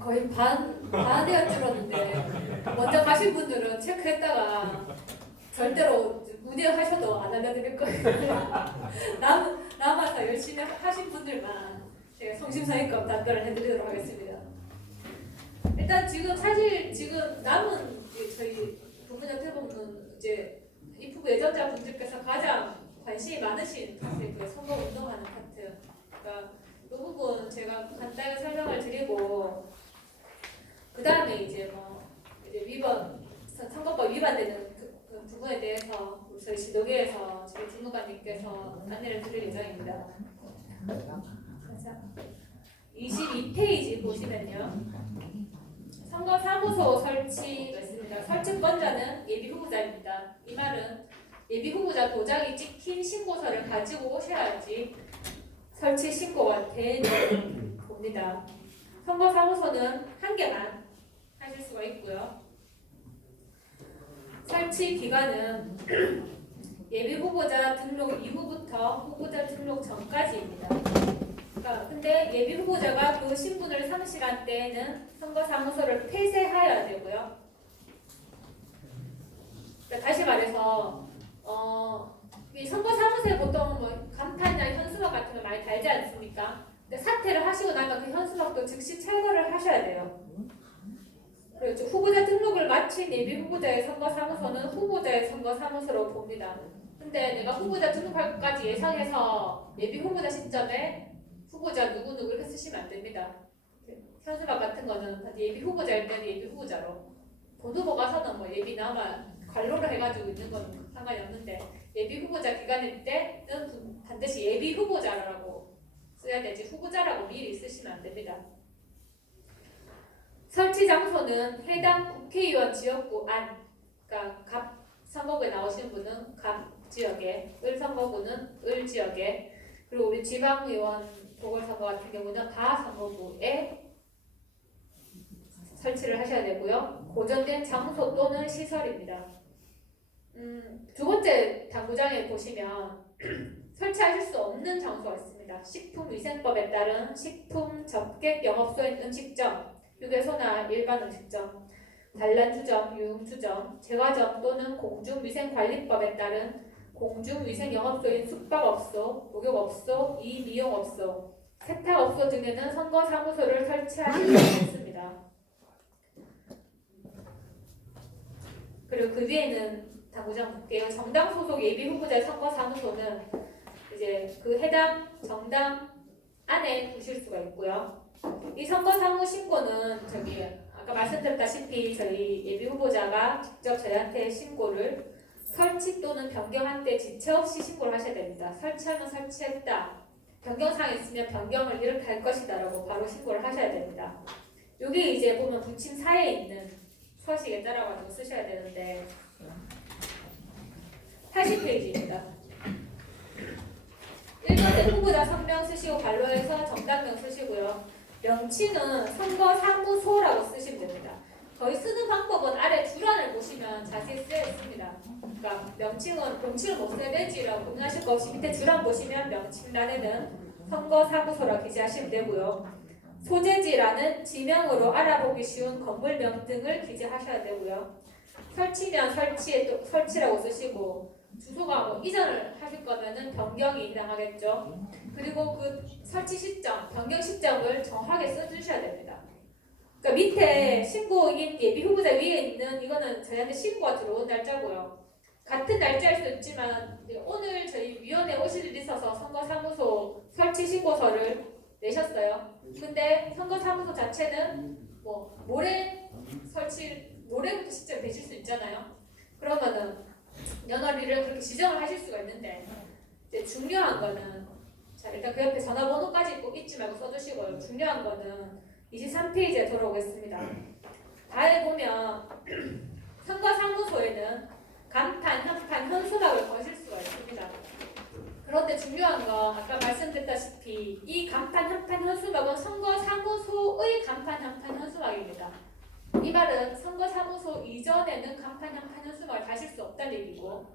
거의 반에 줄었는데 먼저 가신 분들은 체크했다가 절대로 운영하셔도 안 알려드릴 거예요. 남아서 열심히 하신 분들만 제가 성심성의껏 답변을 해드리도록 하겠습니다. 일단 지금 남은 저희 부분협회본은 이제 입후보 예정자분들께서 가장 관심이 많으신 파트고요. 선거 운동하는 파트. 그러니까 이 부분 제가 간단히 설명을 드리고 그 다음에 이제 선거법 위반되는 그 부분에 대해서 저희 지도계에서 저희 주무관님께서 안내를 드릴 예정입니다. 22페이지 보시면요. 선거사무소 설치가 있습니다. 설치권자는 예비후보자입니다. 이 말은 예비후보자 도장이 찍힌 신고서를 가지고 오셔야지 설치 신고가 되는 겁니다. 선거사무소는 한 개만 하실 수가 있고요. 설치 기간은 예비후보자 등록 이후부터 후보자 등록 전까지입니다. 근데 예비후보자가 그 신분을 상실한 때에는 선거사무소를 폐쇄하여야 되고요. 다시 말해서 이 선거사무소에 보통 간판이나 현수막 같은 걸 많이 달지 않습니까? 근데 사퇴를 하시고 나면 그 현수막도 즉시 철거를 하셔야 돼요. 그렇죠. 후보자 등록을 마친 예비후보자의 선거사무소는 후보자의 선거사무소로 봅니다. 근데 내가 후보자 등록할 것까지 예상해서 예비후보자 시점에 후보자 누구누구를 쓰시면 안 됩니다. 현수막 같은 거는 예비후보자일 때는 예비후보자로, 본후보 가서는 예비나마 관로를 해가지고 있는 건 상관이 없는데 예비후보자 기간일 때는 반드시 예비후보자라고 써야 되지 후보자라고 미리 쓰시면 안 됩니다. 설치 장소는 해당 국회의원 지역구 안, 그러니까 갑 선거구에 나오신 분은 갑 지역에, 을 선거구는 을 지역에, 그리고 우리 지방의원 보궐선거 같은 경우는 가 선거구에 설치를 하셔야 되고요. 고정된 장소 또는 시설입니다. 두 번째 당구장에 보시면 설치하실 수 없는 장소가 있습니다. 식품위생법에 따른 식품 접객 영업소인 음식점, 휴게소나 일반 음식점, 단란주점, 유흥주점, 제과점 또는 공중위생관리법에 따른 공중위생영업소인 숙박업소, 목욕업소, 이미용업소, 세탁업소 등에는 선거사무소를 설치하실 수 있습니다. 그리고 그 뒤에는 당구장 볼게요. 정당 소속 예비후보자의 선거사무소는 이제 그 해당 정당 안에 두실 수가 있고요. 이 선거사무 신고는 아까 말씀드렸다시피 저희 예비후보자가 직접 저희한테 신고를 설치 또는 변경한 때 지체 없이 신고를 하셔야 됩니다. 설치하면 설치했다, 변경사항이 있으면 변경을 이렇게 할 것이다 라고 바로 신고를 하셔야 됩니다. 여기 이제 보면 부침사에 있는 서식에 따라가지고 쓰셔야 되는데 80페이지입니다. 1번에 후보자 성명 쓰시고 관로에서 정당명 쓰시고요. 명칭은 선거사무소라고 쓰시면 됩니다. 거의 쓰는 방법은 아래 주란을 보시면 자세히 쓰여 있습니다. 그러니까 명칭을 못 써야 되지라고 고민하실 거 없이 밑에 주란 보시면 명칭란에는 선거사무소라고 기재하시면 되고요. 소재지라는 지명으로 알아보기 쉬운 건물명 등을 기재하셔야 되고요. 설치면 설치라고 쓰시고, 주소가 이전을 하실 거면은 변경이 해당하겠죠. 그리고 그 설치 시점, 변경 시점을 정확하게 써주셔야 됩니다. 그러니까 밑에 신고인 예비후보자 위에 있는 이거는 저희한테 신고가 들어온 날짜고요. 같은 날짜일 수도 있지만 오늘 저희 위원회 오실 일이 있어서 선거사무소 설치 신고서를 내셨어요. 근데 선거사무소 자체는 모레부터 시점 되실 수 있잖아요. 그러면은 연월일을 그렇게 지정을 하실 수가 있는데 이제 중요한 거는 일단 그 옆에 전화번호까지 꼭 잊지 말고 써주시고요. 중요한 거는 23페이지에 돌아오겠습니다. 다에 보면 선거사무소에는 간판, 현판, 현수막을 거실 수가 있습니다. 그런데 중요한 건 아까 말씀드렸다시피 이 간판, 현판, 현수막은 선거사무소의 간판, 현판, 현수막입니다. 이 말은 선거사무소 이전에는 간판, 현판, 현수막을 다실 수 없다는 얘기고,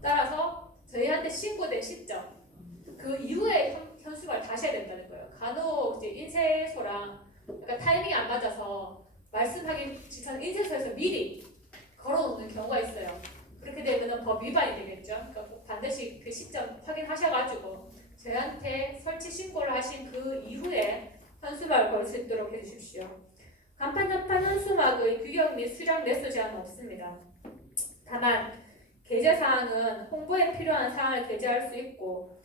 따라서 저희한테 신고된 시점, 그 이후에 현수막을 다셔야 된다는 거예요. 간혹 이제 인쇄소랑 약간 타이밍이 안 맞아서 말씀하기 직전 인쇄소에서 미리 걸어놓는 경우가 있어요. 그렇게 되면 법 위반이 되겠죠. 그러니까 꼭 반드시 그 시점 확인하셔가지고 저희한테 설치 신고를 하신 그 이후에 현수막을 걸 수 있도록 해주십시오. 간판, 현판, 현수막의 규격 및 수량 매수 제한은 없습니다. 다만 게재사항은 홍보에 필요한 사항을 게재할 수 있고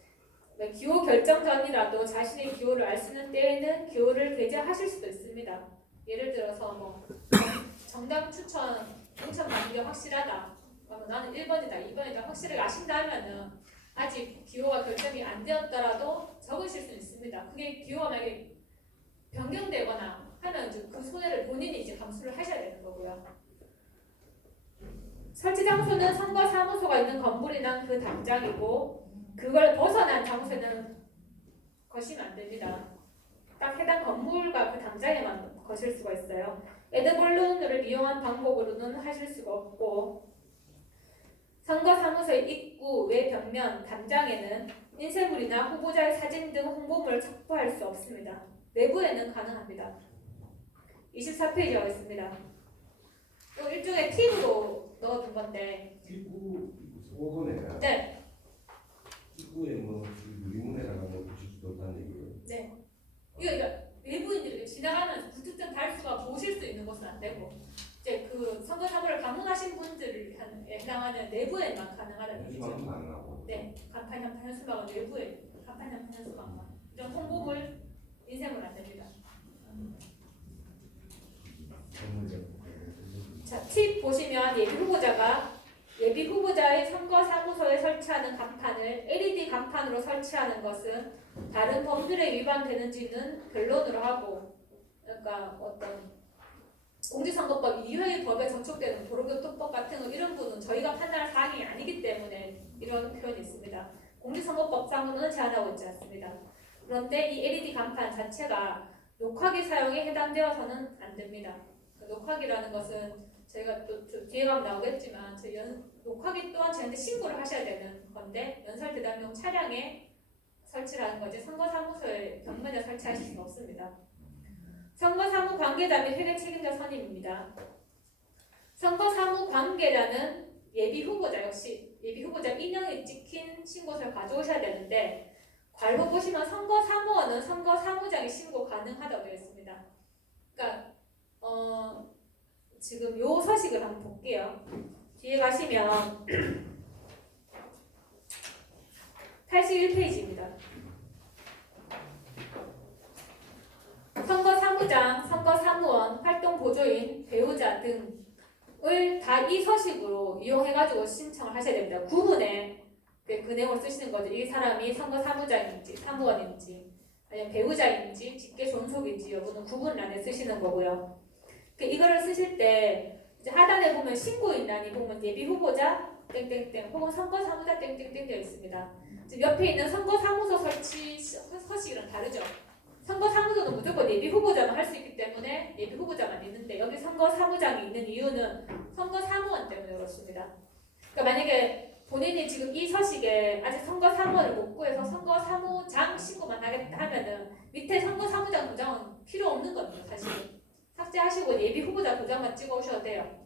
기호 결정 전이라도 자신의 기호를 알 수 있는 때에는 기호를 게재하실 수도 있습니다. 예를 들어서 뭐 정당 추천 당첨받는 게 확실하다. 나는 1번이다, 2번이다 확실하게 아신다면은 아직 기호가 결정이 안 되었더라도 적으실 수 있습니다. 그게 기호가 만약에 변경되거나 하면 이제 그 손해를 본인이 이제 감수를 하셔야 되는 거고요. 설치 장소는 선거사무소가 있는 건물이나 그 당장이고 그걸 벗어난 장소에는 거시면 안 됩니다. 딱 해당 건물과 그 당장에만 거실 수가 있어요. 에드벌룬을 이용한 방법으로는 하실 수가 없고 선거사무소의 입구, 외 벽면, 담장에는 인쇄물이나 후보자의 사진 등 홍보물을 첩부할 수 없습니다. 내부에는 가능합니다. 24페이지가 있습니다. 또 일종의 팁으로 넣어둔 건데 입구 소거네요. 네. 입구에 뭐 유리문에다가 뭐 붙일 수도 없다는 얘기예요. 네. 이거 외부인들이 지나가면서 구두점 달수가 보실 수 있는 곳은 안 되고 이제 그 선거사무를 방문하신 분들에 해당하는 내부에만 가능하다는 얘기죠. 현수막은 가능하고. 네. 간판, 현판, 현수막은 내부에 간판, 현판, 현수막만. 이런 홍보물, 인쇄물 안 됩니다. 자, 팁 보시면 예비 후보자의 선거사무소에 설치하는 간판을 LED 간판으로 설치하는 것은 다른 법률에 위반되는지는 변론으로 하고, 그러니까 어떤 공직선거법 이외의 법에 적용되는 도로교통법 같은 거 이런 부분은 저희가 판단할 사항이 아니기 때문에 이런 표현이 있습니다. 공직선거법상으로는 제한하고 있지 않습니다. 그런데 이 LED 간판 자체가 녹화기 사용에 해당되어서는 안 됩니다. 녹화기라는 것은 저희가 또 뒤에 가면 나오겠지만 녹화기 또한 저희한테 신고를 하셔야 되는 건데 연설 대담용 차량에 설치를 하는 거지 선거사무소에 벽면에 설치하실 수는 없습니다. 선거사무 관계자 및 회계 책임자 선임입니다. 선거사무 관계자는 예비 후보자 역시 예비 후보자 인형이 찍힌 신고서를 가져오셔야 되는데 괄호 보시면 선거사무원은 선거사무장이 신고 가능하다고 되어 있습니다. 그러니까 지금 요 서식을 한번 볼게요. 뒤에 가시면 81페이지입니다. 선거사무장, 선거사무원, 활동보조인, 배우자 등을 다 이 서식으로 이용해가지고 신청을 하셔야 됩니다. 구문에 그 내용을 쓰시는 거죠. 이 사람이 선거사무장인지 사무원인지 아니면 배우자인지 직계 존속인지 여부는 구분란에 쓰시는 거고요. 이거를 쓰실 때 이제 하단에 보면 신고인란이 보면 예비 후보자 땡땡땡 혹은 선거사무자 땡땡땡 되어 있습니다. 지금 옆에 있는 선거사무소 설치 서식이랑 다르죠. 선거사무소는 무조건 예비 후보자만 할 수 있기 때문에 예비 후보자만 있는데 여기 선거사무장이 있는 이유는 선거사무원 때문에 그렇습니다. 그러니까 만약에 본인이 지금 이 서식에 아직 선거사무원을 못 구해서 선거사무장 신고만 하겠다 하면은 밑에 선거사무장 도장은 필요 없는 겁니다. 사실 삭제하시고 예비 후보자 도장만 찍어 오셔도 돼요.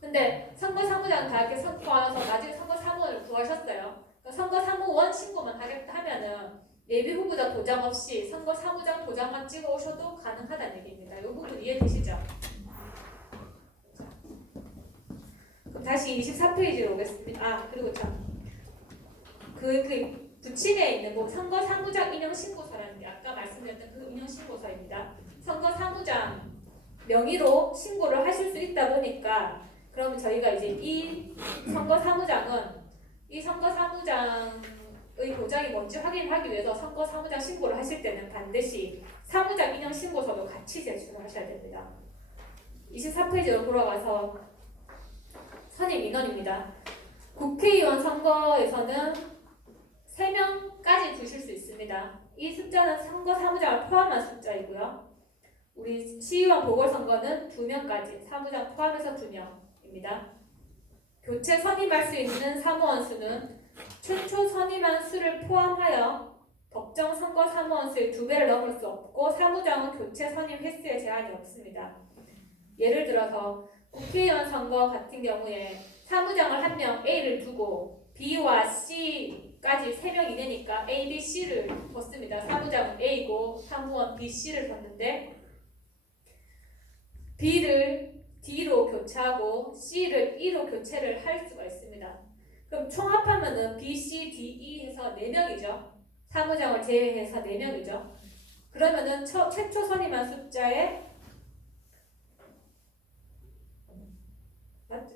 근데 선거사무장 다 이렇게 선거하셔서 나중에 선거사무원을 구하셨어요. 그러니까 선거사무원 신고만 하겠다 하면은 예비 후보자 도장 없이 선거사무장 도장만 찍어 오셔도 가능하다는 얘기입니다. 이 부분 이해되시죠? 그럼 다시 24페이지로 오겠습니다. 그리고 그 부친에 있는 뭐 선거사무장 인형 신고서라는 게 아까 말씀드렸던 그 인형 신고서입니다. 선거사무장 명의로 신고를 하실 수 있다 보니까 그러면 저희가 이제 이 선거사무장의 도장이 뭔지 확인하기 위해서 선거사무장 신고를 하실 때는 반드시 사무장 인형 신고서도 같이 제출을 하셔야 됩니다. 24페이지로 돌아가서 선임 인원입니다. 국회의원 선거에서는 3명까지 두실 수 있습니다. 이 숫자는 선거사무장을 포함한 숫자이고요. 우리 시의원 보궐선거는 2명까지, 사무장 포함해서 2명입니다. 교체 선임할 수 있는 사무원 수는 최초 선임한 수를 포함하여 법정 선거 사무원 수의 2배를 넘을 수 없고 사무장은 교체 선임 횟수에 제한이 없습니다. 예를 들어서 국회의원 선거 같은 경우에 사무장을 한 명 A를 두고 B와 C까지 3명 이내니까 A, B, C를 뒀습니다. 사무장은 A고 사무원 B, C를 뒀는데 B를 D로 교체하고 C를 E로 교체를 할 수가 있습니다. 그럼 총합하면은 B, C, D, E 해서 4명이죠. 사무장을 제외해서 4명이죠. 그러면은 최초 선임한 숫자에 맞죠?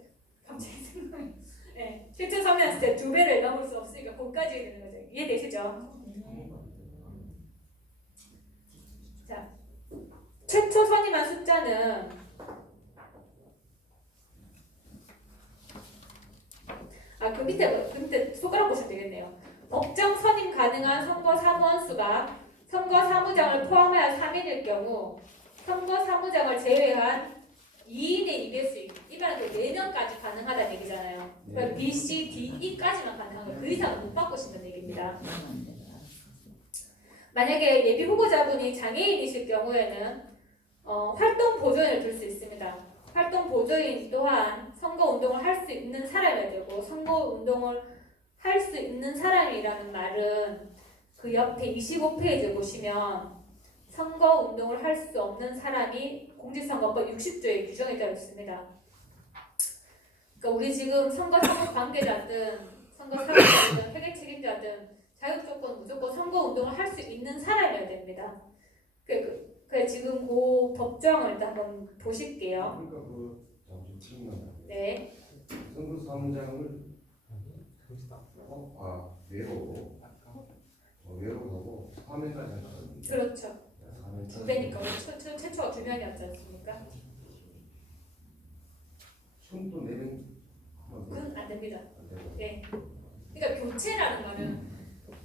갑자기 생각이 네, 최초 선임한 숫자에 2배를 넘을 수 없으니까 거기까지 되는 거죠. 이해되시죠? 자, 최초 선임한 숫자는 그 밑에 손가락 보시면 되겠네요. 법정 선임 가능한 선거 사무원 수가 선거 사무장을 포함하여 3인일 경우 선거 사무장을 제외한 2인의 2배수 이 말은 4명까지 가능하다는 얘기잖아요. 그러니까 B, C, D, E까지만 가능한 거예요. 그 이상은 못 바꾸신다는 얘기입니다. 만약에 예비 후보자분이 장애인이실 경우에는 활동 보조인을 들 수 있습니다. 활동 보조인 또한 선거 운동을 할 수 있는 사람이어야 되고 선거 운동을 할 수 있는 사람이라는 말은 그 옆에 25페이지 보시면 선거 운동을 할 수 없는 사람이 공직선거법 60조에 규정이 되어 있습니다. 그러니까 우리 지금 선거 사무 관계자든 선거 사무자든 회계 책임자든 자격 조건 무조건 선거 운동을 할 수 있는 사람이어야 됩니다. 그래 지금 그 법정을 일단 한번 보실게요. 그러니까 잠시 질문만. 네. 선거 사무장을 외로 하고 3회까지 하는 그렇죠. 2배니까 최초가 2명이었지 않습니까? 손도 4명. 그건 안 됩니다. 네. 그러니까 교체라는 말은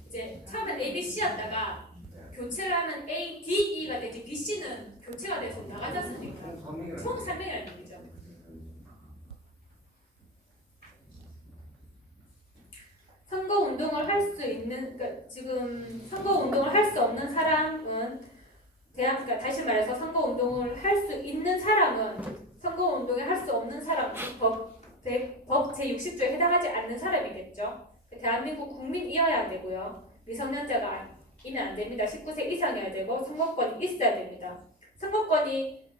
이제 처음엔 A, B, C였다가 교체를 하면 A, D, E가 되지 B, C는 교체가 돼서 나가지 않습니까? 총 3명이라는 얘기죠. 선거 운동을 할 수 있는, 그러니까 지금 선거 운동을 할 수 없는 사람은 그러니까 다시 말해서 선거 운동을 할 수 있는 사람은 선거 운동에 할 수 없는 사람, 법 제60조에 해당하지 않는 사람이겠죠. 대한민국 국민이어야 되고요. 미성년자가 이면 안 됩니다. 19세 이상이어야 되고 선거권이 있어야 됩니다. 선거권이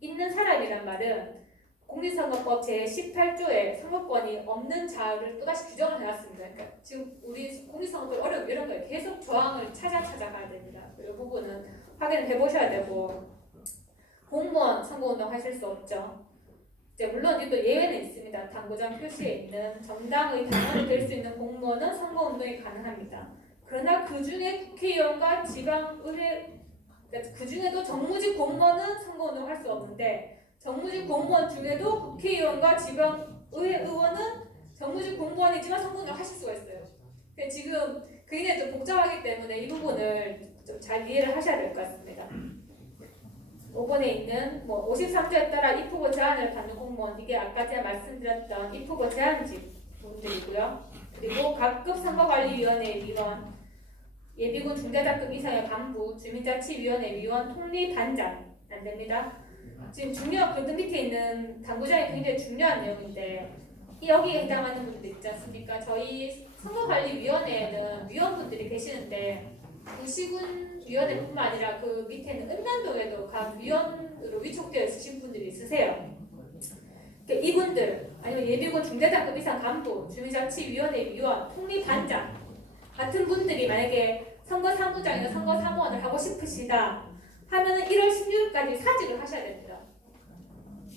있는 사람이란 말은 공직선거법 제18조에 선거권이 없는 자를 또다시 규정을 해놨습니다. 그러니까 지금 우리 공직선거법 어려움 이런 거예요. 계속 조항을 찾아가야 됩니다. 이 부분은 확인을 해보셔야 되고 공무원 선거운동 하실 수 없죠. 이제 물론 또 예외는 있습니다. 당구장 표시에 있는 정당의 당원이 될 수 있는 공무원은 선거운동이 가능합니다. 그러나 그 중에 국회의원과 지방의회 그 중에도 정무직 공무원은 선거운동을 할 수 없는데 정무직 공무원 중에도 국회의원과 지방의회 의원은 정무직 공무원이지만 선거운동을 하실 수가 있어요. 근데 지금 그게 좀 복잡하기 때문에 이 부분을 좀 잘 이해를 하셔야 될 것 같습니다. 5번에 있는 53조에 따라 입후보 제한을 받는 공무원 이게 아까 제가 말씀드렸던 입후보 제한직 분들이고요. 그리고 각급 선거관리위원회 위원, 예비군 중대장급 이상의 간부, 주민자치위원회 위원, 통리반장 안 됩니다. 지금 그 밑에 있는 당구장이 굉장히 중요한 내용인데 여기에 해당하는 분들 있지 않습니까? 저희 선거관리위원회에는 위원분들이 계시는데 구시군 위원회뿐만 아니라 그 밑에는 은남동에도 각 위원으로 위촉되어 있으신 분들이 있으세요. 그러니까 이분들 아니면 예비군 중대장급 이상 간부, 주민자치위원회 위원, 통리반장 같은 분들이 만약에 선거사무장이나 선거사무원을 하고 싶으시다 하면은 1월 16일까지 사직을 하셔야 됩니다.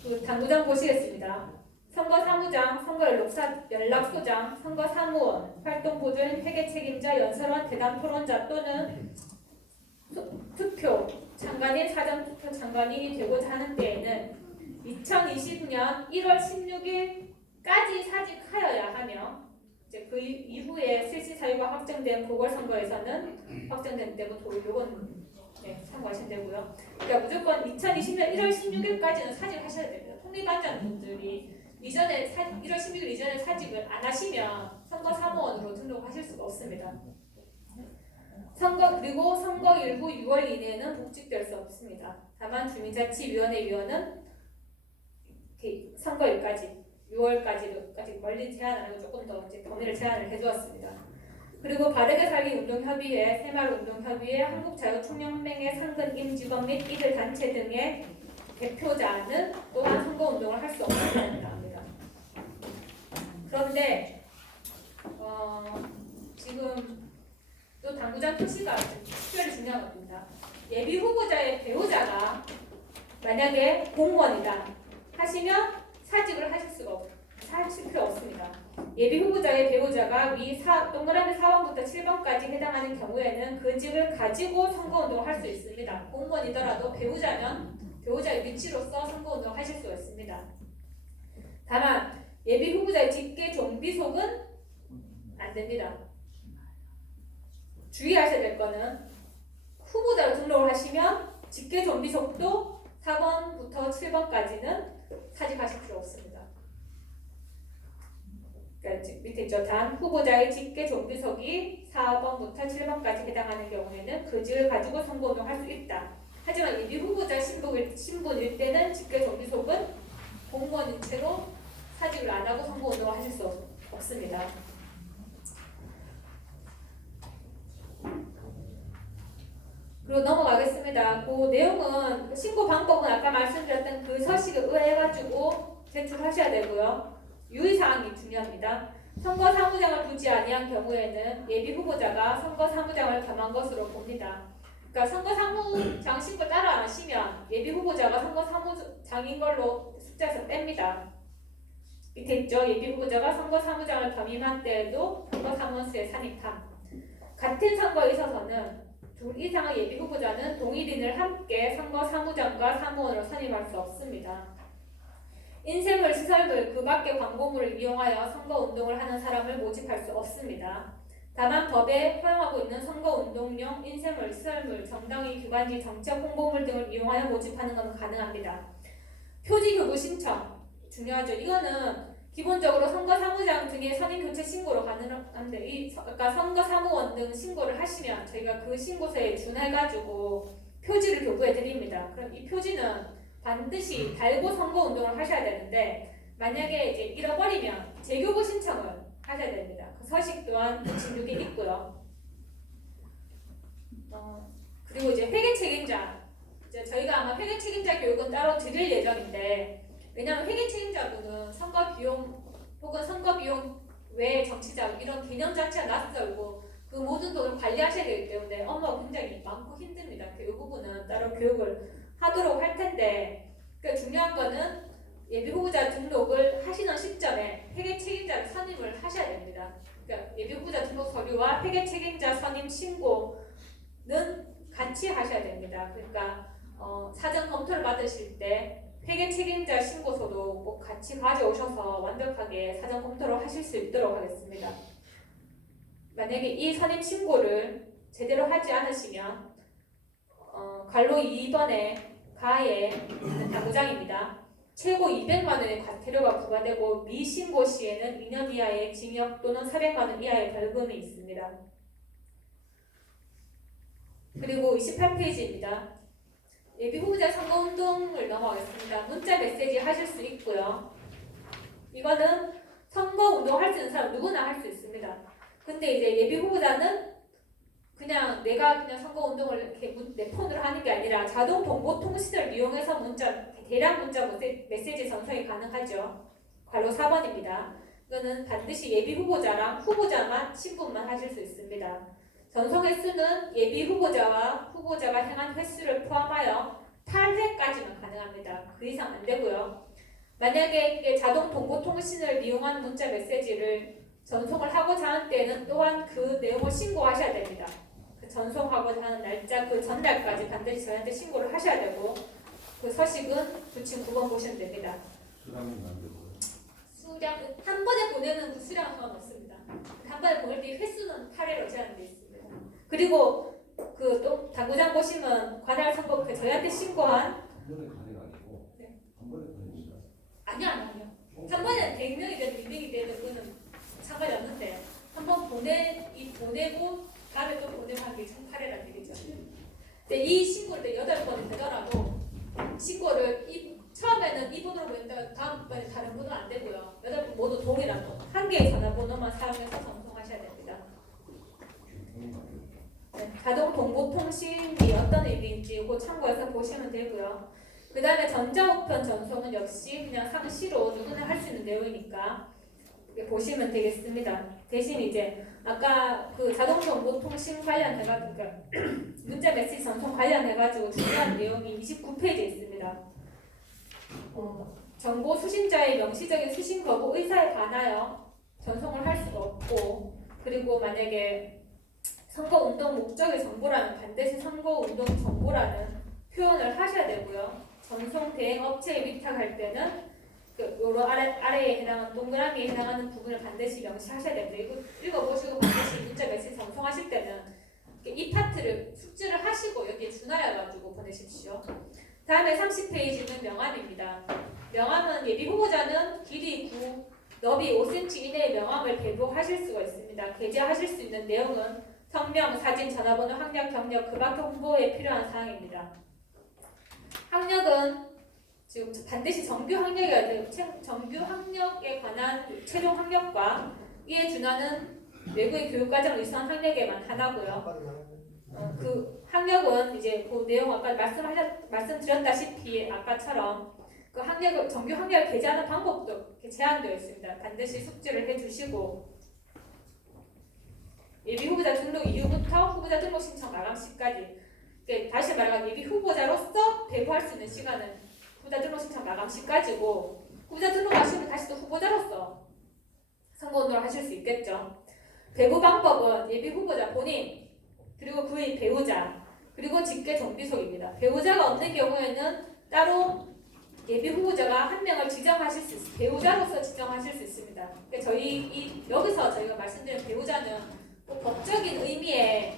그 당구장 보시겠습니다. 선거사무장, 선거연락소장, 선거사무원, 활동보조인, 회계책임자, 연설원, 대담토론자 또는 투표 장관인, 사전투표 장관인이 되고자 하는 데에는 2020년 1월 16일까지 사직하여야 하며 이제 그 이후에 실시 사유가 확정된 보궐선거에서는 확정된 때고 요건 네, 참고하시면 되고요. 그러니까 무조건 2020년 1월 16일까지는 사직하셔야 됩니다. 통립안전분들이 1월 16일 이전에 사직을 안 하시면 선거 사무원으로 등록하실 수가 없습니다. 그리고 선거 일후 6월 이내에는 복직될 수 없습니다. 다만 주민자치위원회 위원은 선거일까지 6월까지 멀리 제한 안 하고 조금 더 이제 범위를 제한을 해두었습니다. 그리고 바르게 살기 운동협의회, 새마을운동협의회, 한국자유총연맹의 상근 임직원 및 이들 단체 등의 대표자는 또한 선거운동을 할 수 없다고 합니다. 그런데 지금 또 당구장 표시가 특별히 중요한 겁니다. 예비 후보자의 배우자가 만약에 공무원이다 하시면 사직을 하실 필요 없습니다. 예비 후보자의 배우자가 위 동그라미 4번부터 7번까지 해당하는 경우에는 그 직을 가지고 선거운동을 할 수 있습니다. 공무원이더라도 배우자면 배우자의 위치로서 선거운동을 하실 수가 있습니다. 다만 예비 후보자의 직계 정비속은 안 됩니다. 주의하셔야 될 거는 후보자로 등록을 하시면 직계 정비속도 4번부터 7번까지는 사직하실 필요 없습니다. 그러니까 밑에 있죠. 단 후보자의 직계 정비속이 4번부터 7번까지 해당하는 경우에는 그 직을 가지고 선거운동을 할 수 있다. 하지만 예비 후보자 신분일 때는 직계 정비속은 공무원인 채로 사직을 안 하고 선거운동을 하실 수 없습니다. 그리고 넘어가겠습니다. 그 내용은 신고 방법은 아까 말씀드렸던 그 서식에 의해가지고 제출하셔야 되고요. 유의사항이 중요합니다. 선거 사무장을 두지 아니한 경우에는 예비 후보자가 선거 사무장을 겸한 것으로 봅니다. 그러니까 선거 사무장 신고 따로 안 하시면 예비 후보자가 선거 사무장인 걸로 숫자에서 뺍니다. 밑에 있죠. 예비 후보자가 선거 사무장을 겸임한 때에도 선거 사무원수에 산입함. 같은 선거에 있어서는 둘 이상의 예비 후보자는 동일인을 함께 선거 사무장과 사무원으로 선임할 수 없습니다. 인쇄물, 시설물, 그 밖의 광고물을 이용하여 선거운동을 하는 사람을 모집할 수 없습니다. 다만 법에 허용하고 있는 선거운동용 인쇄물, 시설물, 정당의 기관지, 정책 홍보물 등을 이용하여 모집하는 것은 가능합니다. 표지교부 신청 중요하죠. 이거는 기본적으로 선거사무장 등의 선임교체 신고로 가능한데 그러니까 선거사무원 등 신고를 하시면 저희가 그 신고서에 준해가지고 표지를 교부해 드립니다. 그럼 이 표지는 반드시 달고 선거운동을 하셔야 되는데 만약에 이제 잃어버리면 재교부 신청을 하셔야 됩니다. 그 서식 또한 96에 있고요. 그리고 이제 회계 책임자 저희가 아마 회계 책임자 교육은 따로 드릴 예정인데 왜냐하면 회계 책임자분은 선거 비용 혹은 선거 비용 외 정치자금 이런 개념 자체가 낯설고 그 모든 돈을 관리하셔야 되기 때문에 업무가 굉장히 많고 힘듭니다. 이 부분은 따로 교육을 하도록 할 텐데 그러니까 중요한 거는 예비 후보자 등록을 하시는 시점에 회계 책임자를 선임을 하셔야 됩니다. 그러니까 예비 후보자 등록 서류와 회계 책임자 선임 신고는 같이 하셔야 됩니다. 그러니까 사전 검토를 받으실 때 회계 책임자 신고서도 꼭 같이 가져오셔서 완벽하게 사전 검토를 하실 수 있도록 하겠습니다. 만약에 이 선임 신고를 제대로 하지 않으시면 관로 2번에 가에 있는 당구장입니다. 최고 200만 원의 과태료가 부과되고 미신고 시에는 2년 이하의 징역 또는 400만 원 이하의 벌금이 있습니다. 그리고 28페이지입니다. 예비 후보자 선거운동을 넘어가겠습니다. 문자 메시지 하실 수 있고요. 이거는 선거운동 할 수 있는 사람 누구나 할 수 있습니다. 근데 이제 예비 후보자는 그냥 내가 그냥 선거운동을 이렇게 내 폰으로 하는 게 아니라 자동 정보 통신을 이용해서 대량 문자 메시지 전송이 가능하죠. 관로 4번입니다. 이거는 반드시 예비 후보자랑 후보자만 신분만 하실 수 있습니다. 전송 횟수는 예비 후보자와 후보자가 행한 횟수를 포함하여 8회까지만 가능합니다. 그 이상 안 되고요. 만약에 이게 자동 동보 통신을 이용한 문자 메시지를 전송을 하고자 하는 때에는 또한 그 내용을 신고하셔야 됩니다. 그 전송하고자 하는 날짜 그 전날까지 반드시 저희한테 신고를 하셔야 되고 그 서식은 부침 9번 보시면 됩니다. 수량은 안 되고요. 수량 한 번에 보내는 그 수량은 상관없습니다. 한 번에 보낼 때 횟수는 8회로 제한되어 있습니다. 그리고 그 또 당구장 보시면 관할 선거 저희한테 신고한 한 번에 가는 아니고 네. 한 번에 가는가? 아니요. 한 번에 100명이든 200이든 그거는 상관이 없는데 한 번 보내고 다음에 또 보내고 하는 게 총 8회란 얘기죠. 근데 이 신고를 8번이 되더라도 신고를 처음에는 이번호로 보낸다 다음번에 다른 번호 안 되고요. 8번 모두 동일한 번, 한 개의 전화번호만 사용해서 전송하셔야 됩니다. 네, 자동 정보통신이 어떤 의미인지 그 참고해서 보시면 되고요. 그 다음에 전자우편 전송은 역시 그냥 상시로 누구나 할 수 있는 내용이니까 보시면 되겠습니다. 대신 이제 아까 그 자동 정보통신 관련해가지고 그러니까 문자 메시지 전송 관련해가지고 중요한 내용이 29페이지에 있습니다. 정보 수신자의 명시적인 수신 거부 의사에 관하여 전송을 할 수가 없고, 그리고 만약에 선거운동 목적의 정보라면 반드시 선거운동 정보라는 표현을 하셔야 되고요. 전송 대행 업체에 위탁할 때는 요런 아래에 해당하는 동그라미에 해당하는 부분을 반드시 명시하셔야 됩니다. 이거 읽어보시고 반드시 문자 메시지 전송하실 때는 이 파트를 숙지를 하시고 여기에 준하여가지고 보내십시오. 다음에 30페이지는 명함입니다. 명함은 예비 후보자는 길이 9, 너비 5cm 이내의 명함을 배부하실 수가 있습니다. 게재하실 수 있는 내용은 성명, 사진, 전화번호, 학력, 경력, 그 밖의 홍보에 필요한 사항입니다. 학력은 지금 반드시 정규 학력이어야 돼요. 정규 학력에 관한 최종 학력과 이에 준하는 외국의 교육과정을 위수한 학력에만 하나고요. 그 학력은 이제 그 내용 아까 말씀드렸다시피 아까처럼 그 학력을 정규 학력을 게재하는 방법도 이렇게 제한되어 있습니다. 반드시 숙지를 해주시고 예비 후보자 등록 이후부터 후보자 등록 신청 마감 시까지 다시 말하면 예비 후보자로서 배부할 수 있는 시간은 후보자 등록 신청 마감 시까지고 후보자 등록하시면 다시 또 후보자로서 선거운동을 하실 수 있겠죠. 배부 방법은 예비 후보자 본인 그리고 그의 배우자 그리고 직계 정비속입니다. 배우자가 없는 경우에는 따로 예비 후보자가 한 명을 지정하실 수 있습니다. 배우자로서 지정하실 수 있습니다. 그러니까 여기서 저희가 말씀드린 배우자는 뭐 법적인 의미의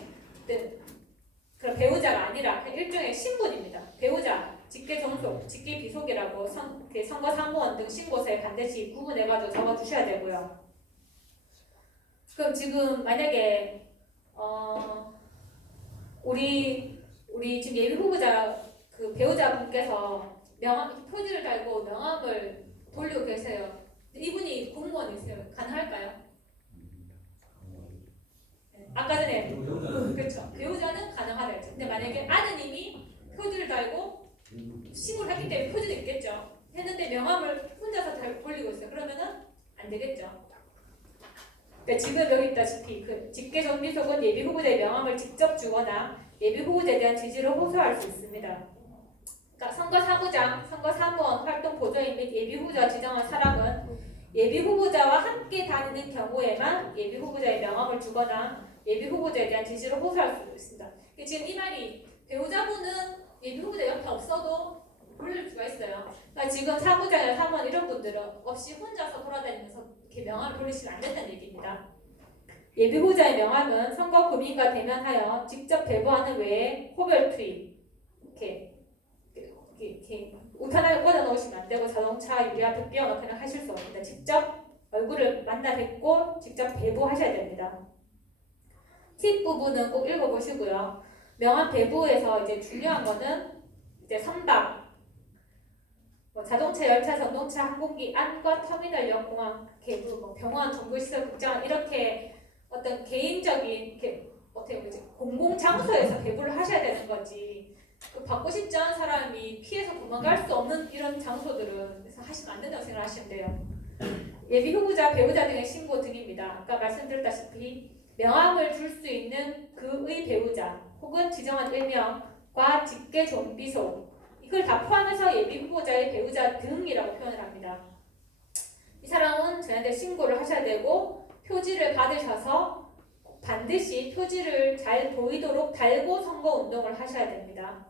그런 배우자가 아니라 일종의 신분입니다. 배우자, 직계 종속, 직계 비속이라고 선거 사무원 등 신고서에 반드시 구분해가지고 적어주셔야 되고요. 그럼 지금 만약에 우리 지금 예비 후보자 그 배우자분께서 표지를 달고 명함을 돌리고 계세요. 이분이 공무원이세요. 가능할까요? 네. 아까 전에 그렇죠. 배우자는 가능하다 했죠. 근데 만약에 아드님이 표지를 달고 신고를 했기 때문에 표지도 있겠죠. 했는데 명함을 혼자서 돌리고 있어요. 그러면은 안 되겠죠. 그러니까 지금 여기 있다시피 그 직계정비속은 예비 후보자의 명함을 직접 주거나 예비 후보자에 대한 지지를 호소할 수 있습니다. 그러니까 선거사무장, 선거사무원, 활동보조인 및 예비 후보자가 지정한 사람은 예비 후보자와 함께 다니는 경우에만 예비 후보자의 명함을 주거나 예비 후보자에 대한 지지를 호소할 수 있습니다. 지금 이 말이 배우자분은 예비 후보자 옆에 없어도 돌릴 수가 있어요. 그러니까 지금 사무장이나 사무원 이런 분들은 없이 혼자서 돌아다니면서 이렇게 명함을 돌리시면 안 된다는 얘기입니다. 예비 후보자의 명함은 선거 금인과 대면하여 직접 배부하는 외에 호별 투입 이렇게 우편함에 꽂아 놓으시면 안 되고 자동차 유리 앞에 끼워 넣거나 하실 수 없습니다. 직접 얼굴을 만나 뵙고 직접 배부하셔야 됩니다. 팁 부분은 꼭 읽어보시고요. 명함 배부에서 이제 중요한 거는 이제 선박, 자동차, 열차, 전동차, 항공기, 안과 터미널역, 공항, 개부, 병원, 정부시설, 국장 이렇게 어떤 개인적인 어떻게 보지 공공장소에서 배부를 하셔야 되는 거지. 받고 싶지 않은 사람이 피해서 도망갈 수 없는 이런 장소들은 그래서 하시면 안 된다고 생각하시면 돼요. 예비 후보자, 배우자 등의 신고 등입니다. 아까 말씀드렸다시피 명함을 줄 수 있는 그의 배우자 혹은 지정한 일명과 직계 좀비속 이걸 다 포함해서 예비 후보자의 배우자 등이라고 표현을 합니다. 이 사람은 저희한테 신고를 하셔야 되고 표지를 받으셔서 반드시 표지를 잘 보이도록 달고 선거운동을 하셔야 됩니다.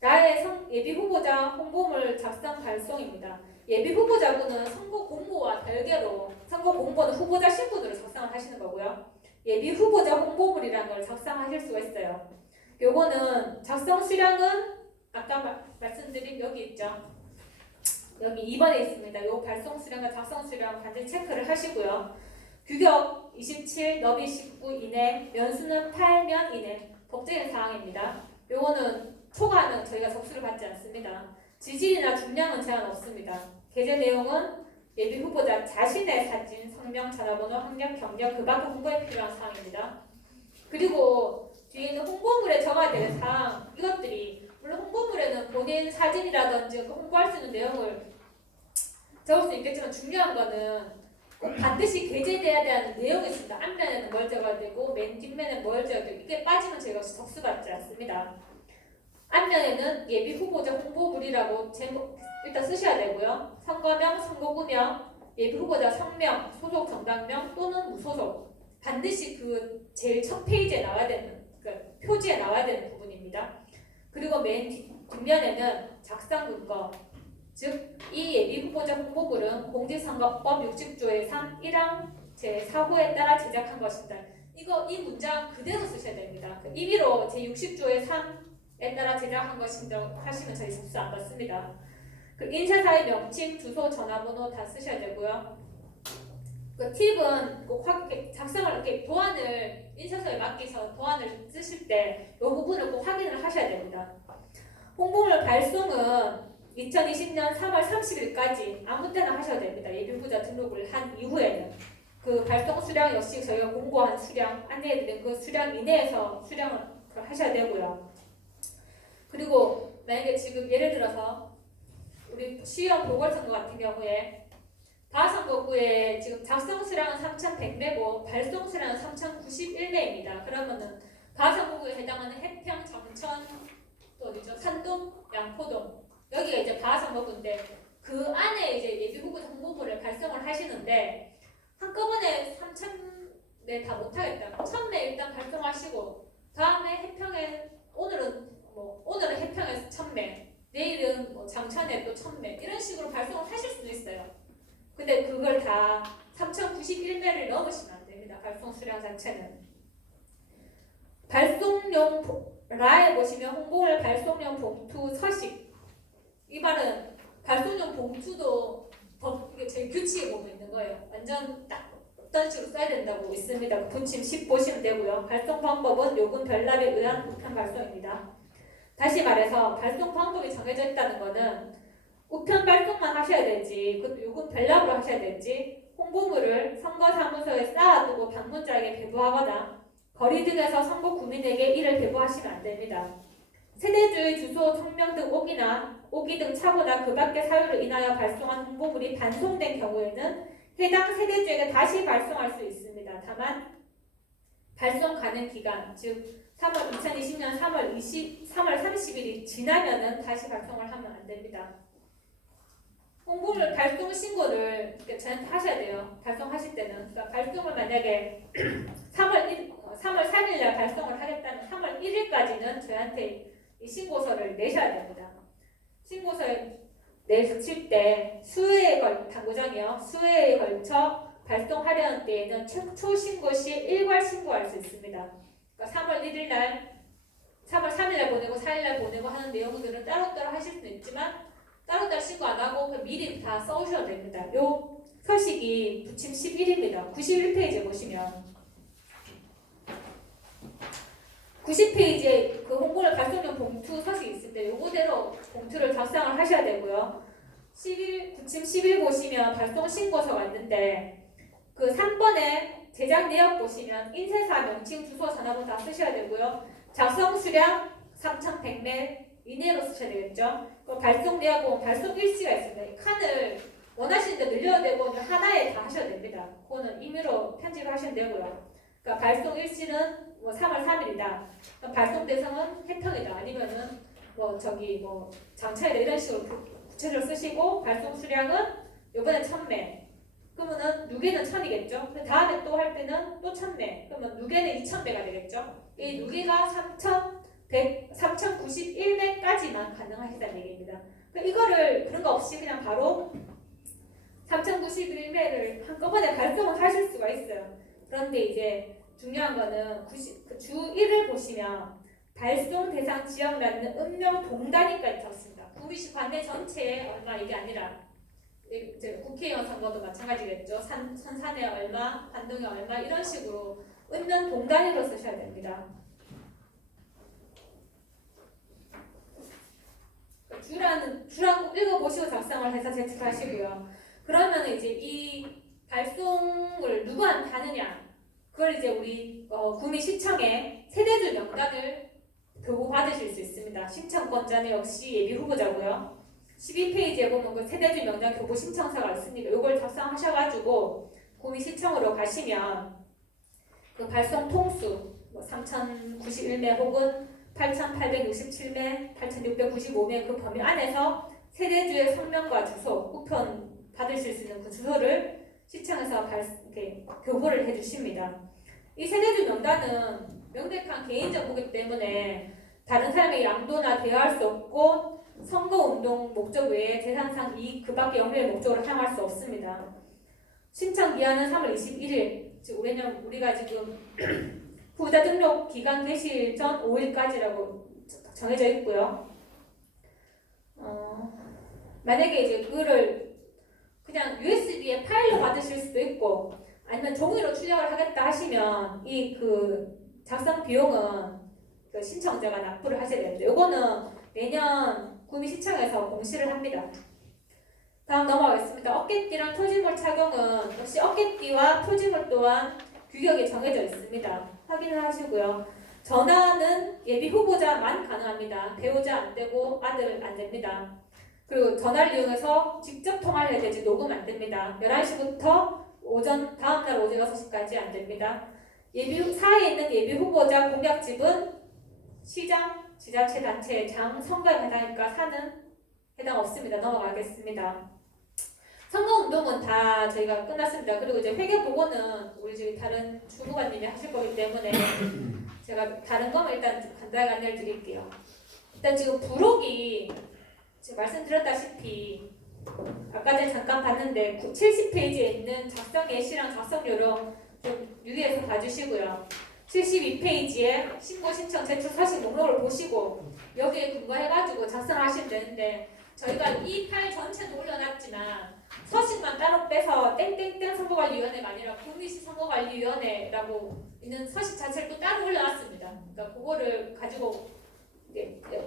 나의 예비 후보자 홍보물 작성 발송입니다. 예비 후보자분은 선거 공보와 별개로 선거 공보는 후보자 신분으로 작성을 하시는 거고요. 예비 후보자 홍보물이라는 걸 작성하실 수가 있어요. 요거는 작성 수량은 아까 말씀드린 여기 있죠. 여기 2번에 있습니다. 요 발송 수량과 작성 수량 반드시 체크를 하시고요. 규격 27, 너비 19 이내, 면수는 8면 이내. 법적인 사항입니다. 요거는 초과하면 저희가 접수를 받지 않습니다. 지질이나 중량은 제한 없습니다. 게재 내용은 예비 후보자 자신의 사진, 성명, 전화번호, 학력, 경력, 그 밖의 홍보에 필요한 사항입니다. 그리고 뒤에 있는 홍보물에 적어야 되는 사항, 이것들이 물론 홍보물에는 본인 사진이라든지 홍보할 수 있는 내용을 적을 수 있겠지만 중요한 거는 꼭 반드시 게재돼야 되는 내용이 있습니다. 앞면에는 뭘 적어야 되고 맨 뒷면에는 뭘 적어야 되고 이게 빠지면 저희가 접수받지 않습니다. 앞면에는 예비 후보자 홍보물이라고 제목 일단 쓰셔야 되고요. 선거명, 선거구명, 예비 후보자 성명, 소속 정당명 또는 무소속 반드시 그 제일 첫 페이지에 나와야 되는 그러니까 표지에 나와야 되는 부분입니다. 그리고 맨 뒷면에는 작성 근거 즉 이 예비 후보자 홍보물은 공직선거법 60조의 3 1항 제4호에 따라 제작한 것이다. 이 문장 그대로 쓰셔야 됩니다. 임의로 제60조의 3에 따라 제작한 것이다 하시면 저희 접수 안 받습니다. 인쇄사의 명칭, 주소, 전화번호 다 쓰셔야 되고요. 그 팁은 꼭 작성을 이렇게 도안을 인쇄소에 맡기서 도안을 쓰실 때 이 부분을 꼭 확인을 하셔야 됩니다. 홍보물 발송은 2020년 3월 30일까지 아무 때나 하셔야 됩니다. 예비 후보자 등록을 한 이후에는 그 발송 수량 역시 저희가 공고한 수량 안내해드린 그 수량 이내에서 수량을 하셔야 되고요. 그리고 만약에 지금 예를 들어서 우리 시험 보궐선거 같은 경우에 다선거구에 지금 작성 수량은 3,100매고 발송 수량은 3,091매입니다. 그러면은 다선거구에 해당하는 해평, 정천, 또 어디죠? 산동, 양포동 여기가 이제 다선거구인데 그 안에 이제 예비 후보자 홍보물을 발송을 하시는데 한꺼번에 3,000매 다 못하겠다. 1,000매 일단 발송하시고 다음에 해평에 오늘은 해평에서 1,000매 내일은 뭐 장천에 또 1,000매 이런 식으로 발송을 하실 수도 있어요. 근데 그걸 다 3,091매를 넘으시면 안 됩니다. 발송 수량 자체는. 발송용 라에 보시면 홍보물 발송용 봉투 서식 이 말은 발송용 봉투도 이게 제 규칙에 보면 있는 거예요. 완전 딱 어떤 식으로 써야 된다고 있습니다. 분침 10 보시면 되고요. 발송 방법은 요금 별납에 의한 우편 발송입니다. 다시 말해서 발송 방법이 정해져 있다는 거는 우편 발송만 하셔야 되지, 그것도 요금 별납으로 하셔야 되지, 홍보물을 선거사무소에 쌓아두고 방문자에게 배부하거나 거리 등에서 선거 구민에게 이를 배부하시면 안 됩니다. 세대주의 주소, 성명 등 오기 등 착오나 그 밖의 사유로 인하여 발송한 홍보물이 반송된 경우에는 해당 세대주에게 다시 발송할 수 있습니다. 다만 발송 가능 기간, 즉 2020년 3월 30일이 지나면은 다시 발송을 하면 안 됩니다. 홍보물 발송 신고를 저한테 하셔야 돼요. 발송하실 때는. 그러니까 발송을 만약에 3월 3일날 발송을 하겠다면 3월 1일까지는 저한테 이 신고서를 내셔야 됩니다. 신고서에 내실 때 당구장이요. 수회에 걸쳐 발송하려는 때에는 최초 신고 시 일괄 신고할 수 있습니다. 그러니까 3월 3일날 보내고 4일날 보내고 하는 내용들은 따로따로 하실 수는 있지만 따로따로 신고 안 하고 미리 다 써오셔도 됩니다. 요 서식이 부침 11입니다. 91페이지에 보시면 90페이지에 그 홍보를 발송용 봉투 서식이 있을 때 요거대로 봉투를 작성을 하셔야 되고요. 부침 11 보시면 발송 신고서가 있는데 그 3번에 제작 내역 보시면 인쇄사 명칭, 주소, 전화번호 다 쓰셔야 되고요. 작성 수량 3,100매 이내로 쓰셔야 되겠죠. 그 발송 내역 보면 발송 일시가 있습니다. 이 칸을 원하시는 데 늘려야 되고 하나에 다 하셔야 됩니다. 그거는 임의로 편집을 하시면 되고요. 그러니까 발송 일시는 3월 3일이다. 발송 대상은 해평이다. 아니면은 장차이다 이런 식으로 구체적으로 쓰시고 발송 수량은 이번에 1,000매. 그러면은 6개는 1,000이겠죠. 다음에 또 할 때는 또 1,000매. 그러면 6개는 2,000매가 되겠죠. 이 6개가 3,091매까지만 가능하시다는 얘기입니다. 이거를 그런 거 없이 그냥 바로 3,091매를 한꺼번에 발송을 하실 수가 있어요. 그런데 이제 중요한 거는 주 1을 보시면 발송 대상 지역라는 읍명 동단위까지 적습니다. 구미시 관내 전체에 얼마 이게 아니라 이제 국회의원 선거도 마찬가지겠죠. 선산에 얼마, 반동에 얼마 이런 식으로 읍명 동단위로 쓰셔야 됩니다. 주란 꼭 읽어보시고 작성을 해서 제출하시고요. 그러면 이제 이 발송을 누구한테 하느냐? 그걸 이제 우리 구미시청에 세대주 명단을 교부받으실 수 있습니다. 신청권자는 역시 예비 후보자고요. 12페이지에 보면 그 세대주 명단 교부 신청서가 있습니다. 이걸 작성하셔가지고 구미시청으로 가시면 그 발송 통수 3,091매 혹은 8,867매, 8,695매 그 범위 안에서 세대주의 성명과 주소, 우편 받으실 수 있는 그 주소를 시청에서 이렇게 교부를 해주십니다. 이 세대주 명단은 명백한 개인정보이기 때문에 다른 사람의 양도나 대여할 수 없고 선거운동 목적 외에 재산상 이익 그 밖에 영리의 목적으로 사용할 수 없습니다. 신청 기한은 3월 21일, 즉 왜냐면 우리가 지금 후보자 등록 기간 개시 전 5일까지라고 정해져 있고요. 만약에 이제 그거를 그냥 USB에 파일로 받으실 수도 있고 아니면 종이로 출력을 하겠다 하시면 이 그 작성 비용은 그 신청자가 납부를 하셔야 됩니다. 요거는 내년 구미시청에서 공시를 합니다. 다음 넘어가겠습니다. 어깨띠랑 표지물 착용은 역시 어깨띠와 표지물 또한 규격이 정해져 있습니다. 확인을 하시고요. 전화는 예비 후보자만 가능합니다. 배우자 안 되고 아들은 안 됩니다. 그리고 전화를 이용해서 직접 통화를 해야 되지 녹음 안 됩니다. 11시부터 다음날 오전 6시까지 안 됩니다. 사회에 있는 예비 후보자 공약집은 시장, 지자체, 단체, 장, 선거에 해당하니까 사는 해당 없습니다. 넘어가겠습니다. 선거운동은 다 저희가 끝났습니다. 그리고 이제 회계보고는 우리 저희 다른 주무관님이 하실 거기 때문에 제가 다른 거만 일단 간단하게 안내를 드릴게요. 일단 지금 부록이 제가 말씀드렸다시피 아까 전에 잠깐 봤는데 70페이지에 있는 작성 예시랑 작성 요령 좀 유의해서 봐주시고요. 72페이지에 신고 신청 제출 서식 목록을 보시고 여기에 근거해가지고 작성하시면 되는데 저희가 이 파일 전체도 올려놨지만 서식만 따로 빼서 땡땡땡 선거관리위원회가 아니라 구미시 선거관리위원회라고 있는 서식 자체를 또 따로 올려놨습니다. 그러니까 그거를 가지고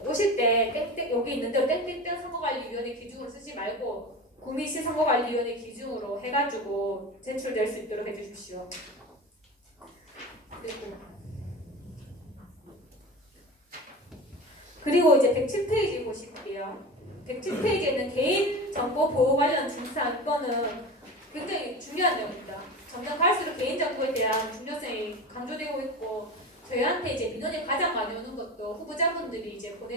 오실 때 땡땡 여기 있는 대로 땡땡땡 선거관리위원회 기준으로 쓰지 말고 구미시 선거관리위원회 기준으로 해가지고 제출될 수 있도록 해주십시오. 그리고 이제 107페이지 보실게요. 107페이지에는 개인정보 보호 관련 증상 이거는 굉장히 중요한 내용입니다. 점점 갈수록 개인정보에 대한 중요성이 강조되고 있고 저희한테 이제 민원이 가장 많이 오는 것도 후보자분들이 이제